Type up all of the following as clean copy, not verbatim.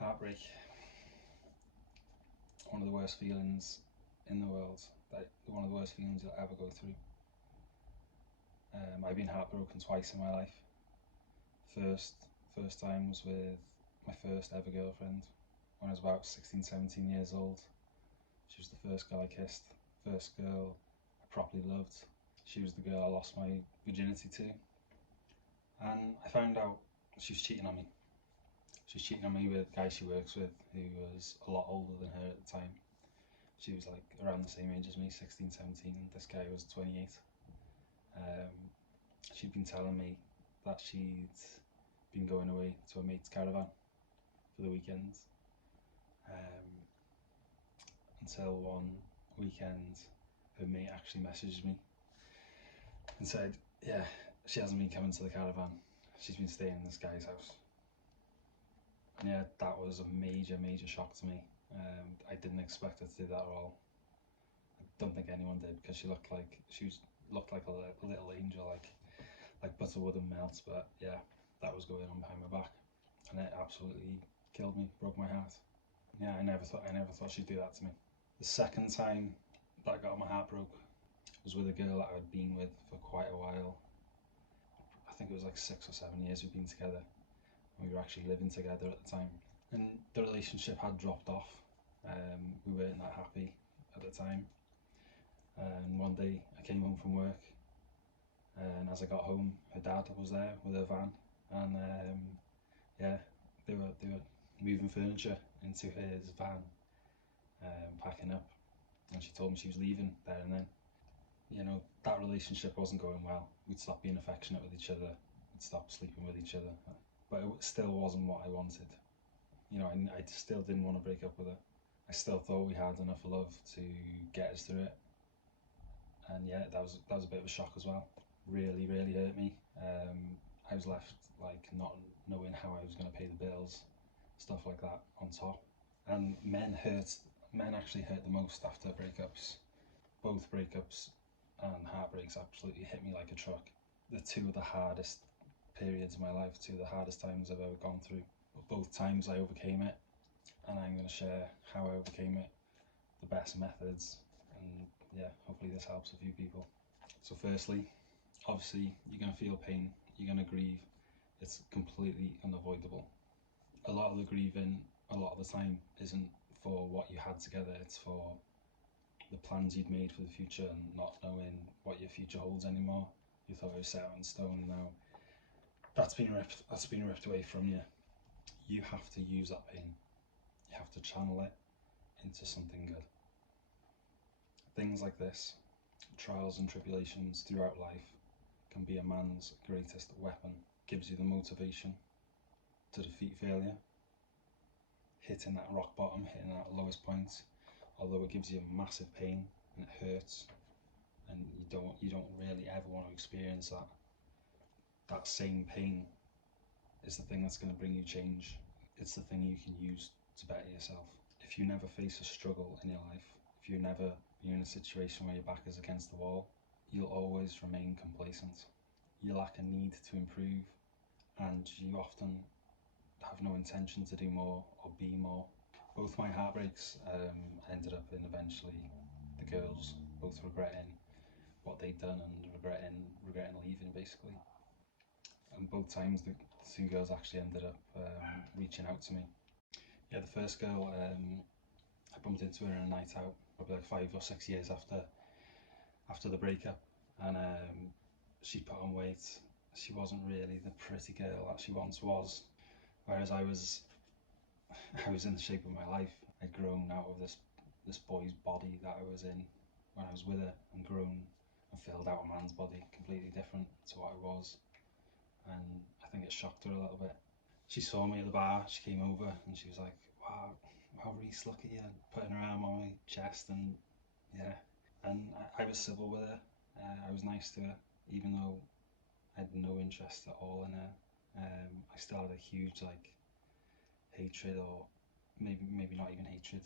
Heartbreak, one of the worst feelings in the world, one of the worst feelings you'll ever go through. I've been heartbroken twice in my life. First, first time was with my first ever girlfriend when I was about 16, 17 years old. She was the first girl I kissed, first girl I properly loved. She was the girl I lost my virginity to. And I found out she was cheating on me. She was cheating on me with a guy she works with who was a lot older than her at the time. She was like around the same age as me, 16, 17. This guy was 28. She'd been telling me that she'd been going away to a mate's caravan for the weekend. Until one weekend, her mate actually messaged me and said, yeah, she hasn't been coming to the caravan. She's been staying in this guy's house. And yeah, that was a major, major shock to me. I didn't expect her to do that at all. I don't think anyone did, because she looked like a little angel, like butter wouldn't melt. But yeah, that was going on behind my back, and it absolutely killed me, broke my heart. Yeah, I never thought she'd do that to me. The second time that got my heart broke was with a girl that I'd been with for quite a while. I think it was like 6 or 7 years we'd been together. We were actually living together at the time, and the relationship had dropped off. We weren't that happy at the time. And one day I came home from work, and as I got home, her dad was there with her van, and yeah, they were moving furniture into his van, packing up, and she told me she was leaving there and then. You know, that relationship wasn't going well. We'd stopped being affectionate with each other. We'd stopped sleeping with each other. But it still wasn't what I wanted. You know, I still didn't want to break up with her. I still thought we had enough love to get us through it. And yeah, that was a bit of a shock as well. Really, really hurt me. I was left like not knowing how I was going to pay the bills, stuff like that on top. And men actually hurt the most after breakups. Both breakups and heartbreaks absolutely hit me like a truck. They're two of the hardest periods of my life, two of the hardest times I've ever gone through. But both times I overcame it, and I'm going to share how I overcame it, the best methods, and yeah, hopefully this helps a few people. So firstly, obviously you're going to feel pain, you're going to grieve. It's completely unavoidable. A lot of the grieving, a lot of the time, isn't for what you had together, it's for the plans you'd made for the future and not knowing what your future holds anymore. You thought it was set in stone, now that's been ripped away from you. You have to use that pain. You have to channel it into something good. Things like this, trials and tribulations throughout life, can be a man's greatest weapon. Gives you the motivation to defeat failure, hitting that rock bottom, hitting that lowest point. Although it gives you massive pain and it hurts, and you don't really ever want to experience that. That same pain is the thing that's going to bring you change. It's the thing you can use to better yourself. If you never face a struggle in your life, if you're in a situation where your back is against the wall, you'll always remain complacent. You lack a need to improve, and you often have no intention to do more or be more. Both my heartbreaks ended up in eventually the girls both regretting what they'd done and regretting leaving, basically. And both times the two girls actually ended up reaching out to me. Yeah, the first girl, I bumped into her in a night out, probably like 5 or 6 years after the breakup, and she put on weight. She wasn't really the pretty girl that she once was, whereas I was in the shape of my life. I'd grown out of this boy's body that I was in when I was with her, and grown and filled out a man's body, completely different to what I was. And I think it shocked her a little bit. She saw me at the bar, she came over and she was like, wow, Reese, look at you, putting her arm on my chest, and yeah. And I was civil with her, I was nice to her, even though I had no interest at all in her. I still had a huge hatred, or maybe not even hatred,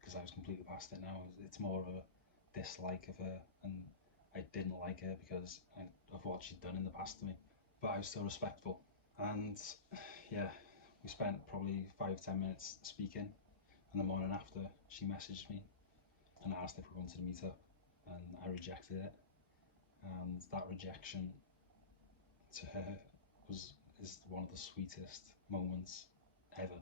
because I was completely past it now. It's more of a dislike of her, and I didn't like her because of what she'd done in the past to me. But I was still respectful. And yeah, We spent probably 5-10 minutes speaking, and the morning after she messaged me and asked if we wanted to meet up, and I rejected it. And that rejection to her is one of the sweetest moments ever.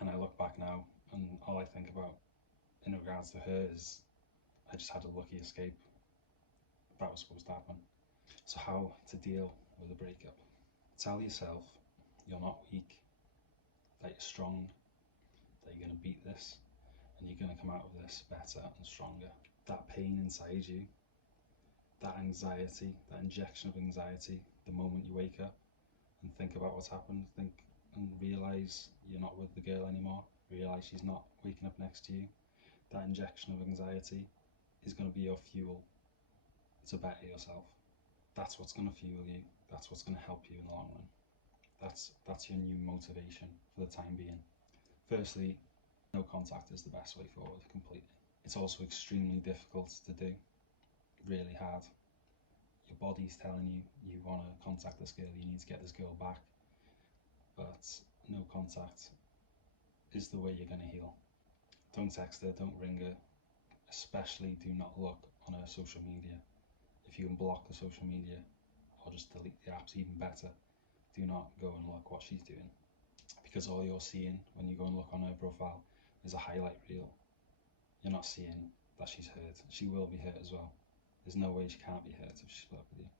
And I look back now, and all I think about in regards to her is I just had a lucky escape. That was supposed to happen. So how to deal with a breakup? Tell yourself you're not weak, that you're strong, that you're going to beat this, and you're going to come out of this better and stronger. That pain inside you, that anxiety, that injection of anxiety, the moment you wake up and think about what's happened, think and realise you're not with the girl anymore, realise she's not waking up next to you, that injection of anxiety is going to be your fuel to better yourself. That's what's going to fuel you, that's what's going to help you in the long run. That's your new motivation for the time being. Firstly, no contact is the best way forward completely. It's also extremely difficult to do, really hard. Your body's telling you you want to contact this girl, you need to get this girl back, but no contact is the way you're going to heal. Don't text her, don't ring her, especially do not look on her social media. If you can block the social media or just delete the apps, even better. Do not go and look what she's doing, because all you're seeing when you go and look on her profile is a highlight reel. You're not seeing that she's hurt. She will be hurt as well. There's no way she can't be hurt if she's split up with you.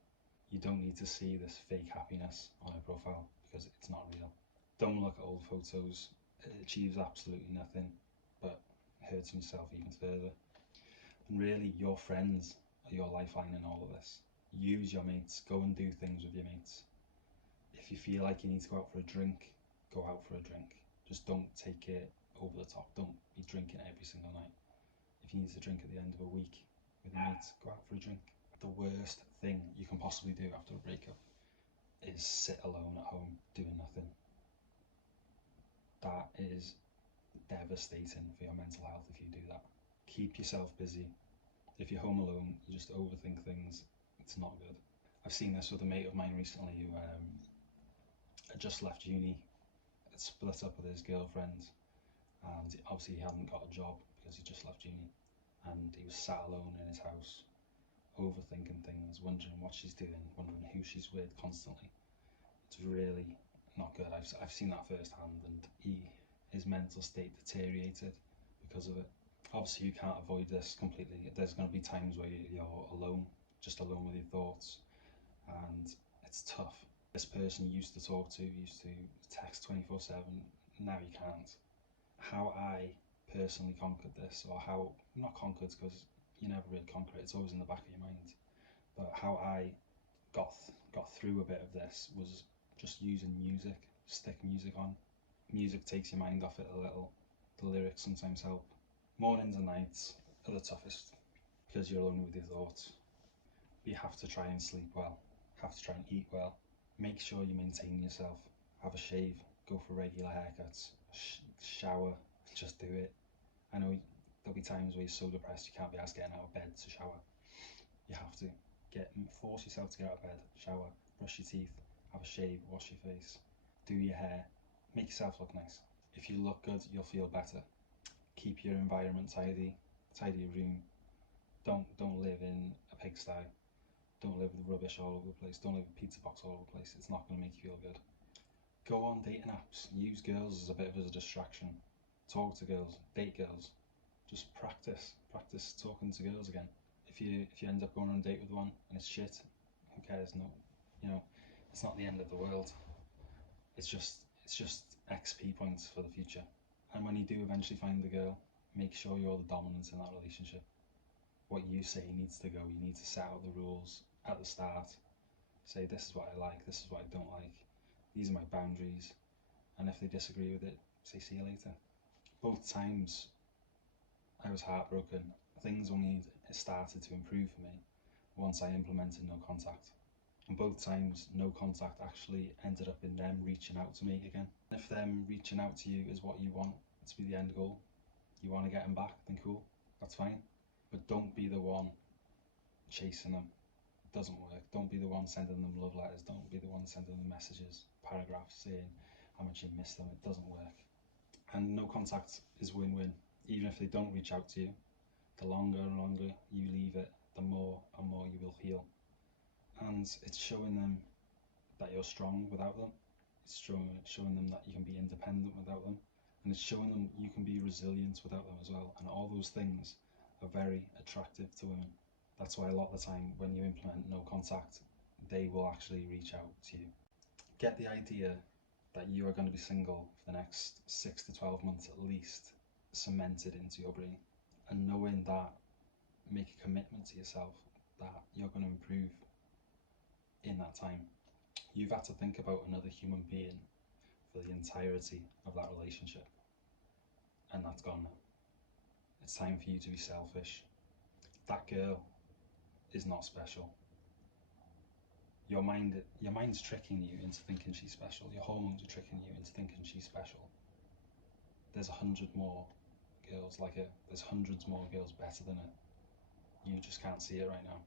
You don't need to see this fake happiness on her profile because it's not real. Don't look at old photos. It achieves absolutely nothing but hurts yourself even further. And really, your friends are your lifeline in all of this. Use your mates. Go and do things with your mates. If you feel like you need to go out for a drink, go out for a drink. Just don't take it over the top. Don't be drinking every single night. If you need to drink at the end of a week with your mates, go out for a drink. The worst thing you can possibly do after a breakup is sit alone at home doing nothing. That is devastating for your mental health if you do that. Keep yourself busy. If you're home alone, you just overthink things. It's not good. I've seen this with a mate of mine recently who had just left uni, had split up with his girlfriend, and obviously he hadn't got a job because he just left uni, and he was sat alone in his house overthinking things, wondering what she's doing, wondering who she's with constantly. It's really not good. I've seen that firsthand, and his mental state deteriorated because of it. Obviously you can't avoid this completely. There's going to be times where you're alone, just alone with your thoughts, and it's tough. This person you used to talk to, used to text 24/7, now you can't. How I personally conquered this, or how, not conquered because you never really conquer it, it's always in the back of your mind, but how I got through a bit of this was just using music, stick music on. Music takes your mind off it a little. The lyrics sometimes help. Mornings and nights are the toughest because you're alone with your thoughts. You have to try and sleep well, have to try and eat well. Make sure you maintain yourself. Have a shave, go for regular haircuts, shower, just do it. I know there'll be times where you're so depressed you can't be asked getting out of bed to shower. You have to force yourself to get out of bed, shower, brush your teeth, have a shave, wash your face, do your hair, make yourself look nice. If you look good, you'll feel better. Keep your environment tidy, tidy your room. Don't live in a pigsty. Don't live with rubbish all over the place. Don't live with pizza box all over the place. It's not going to make you feel good. Go on dating apps. Use girls as a bit of a distraction. Talk to girls, date girls. Just practice talking to girls again. If you end up going on a date with one and it's shit, who cares? No, it's not the end of the world. It's just XP points for the future. And when you do eventually find the girl, make sure you're the dominant in that relationship. What you say needs to go. You need to set out the rules at the start. Say, this is what I like, this is what I don't like. These are my boundaries. And if they disagree with it, say, see you later. Both times I was heartbroken. Things only started to improve for me once I implemented no contact. And both times, no contact actually ended up in them reaching out to me again. If them reaching out to you is what you want to be the end goal, you want to get them back, then cool, that's fine. But don't be the one chasing them. doesn't work. Don't be the one sending them love letters. Don't be the one sending them messages, paragraphs saying how much you miss them. It doesn't work. And no contact is win-win. Even if they don't reach out to you, the longer and longer you leave it, the more and more you will heal. And it's showing them that you're strong without them. It's showing them that you can be independent without them. And it's showing them you can be resilient without them as well. And all those things are very attractive to women. That's why a lot of the time when you implement no contact, they will actually reach out to you. Get the idea that you are going to be single for the next 6 to 12 months at least cemented into your brain. And knowing that, make a commitment to yourself that you're going to improve in that time. You've had to think about another human being for the entirety of that relationship, and that's gone now. It's time for you to be selfish. That girl is not special. Your mind's tricking you into thinking she's special. Your hormones are tricking you into thinking she's special. There's 100 more girls like her. There's hundreds more girls better than her. You just can't see it right now.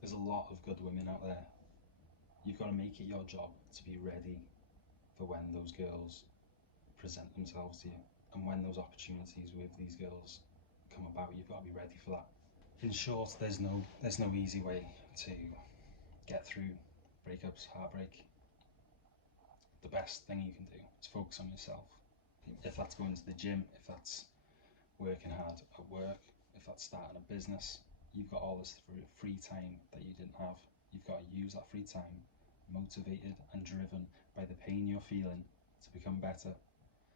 There's a lot of good women out there. You've got to make it your job to be ready for when those girls present themselves to you, and when those opportunities with these girls come about, you've got to be ready for that. In short, there's no easy way to get through breakups, heartbreak. The best thing you can do is focus on yourself. If that's going to the gym, if that's working hard at work, if that's starting a business, you've got all this free time that you didn't have. You've got to use that free time motivated and driven by the pain you're feeling to become better.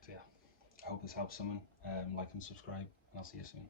So yeah, I hope this helps someone. Like and subscribe, and I'll see you soon.